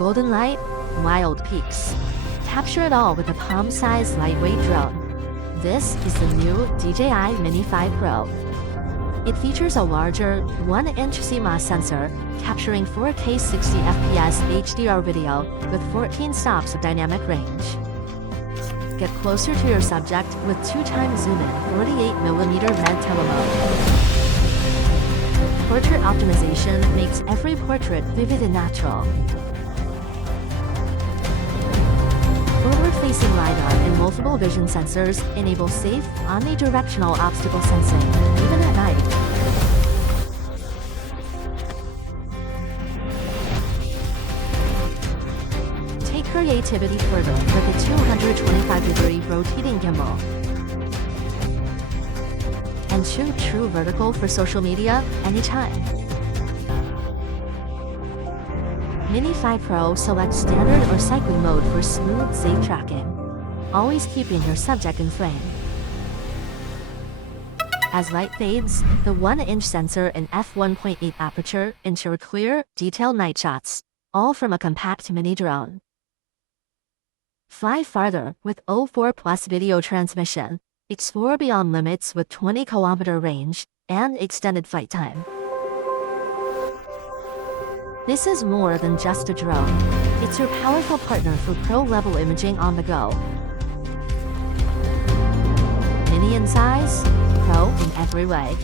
golden light, wild peaks. Capture it all with a palm-sized lightweight drone. This is the new DJI Mini 5 Pro. It features a larger, 1-inch CMOS sensor, capturing 4K 60fps HDR video with 14 stops of dynamic range. Get closer to your subject with 2x zoom-in 48mm red telemode. Portrait optimization makes every portrait vivid and natural. Forward-facing LiDAR and multiple vision sensors enable safe, omnidirectional obstacle sensing, even at night. Take creativity further with a 225-degree rotating gimbal. And shoot true vertical for social media anytime. Mini 5 Pro selects standard or cycling mode for smooth, safe tracking, always keeping your subject in frame. As light fades, the 1-inch sensor and f1.8 aperture ensure clear, detailed night shots, all from a compact mini drone. Fly farther with O4+ video transmission. Explore beyond limits with 20-kilometer range and extended flight time. This is more than just a drone. It's your powerful partner for pro-level imaging on the go. Mini in size, pro in every way.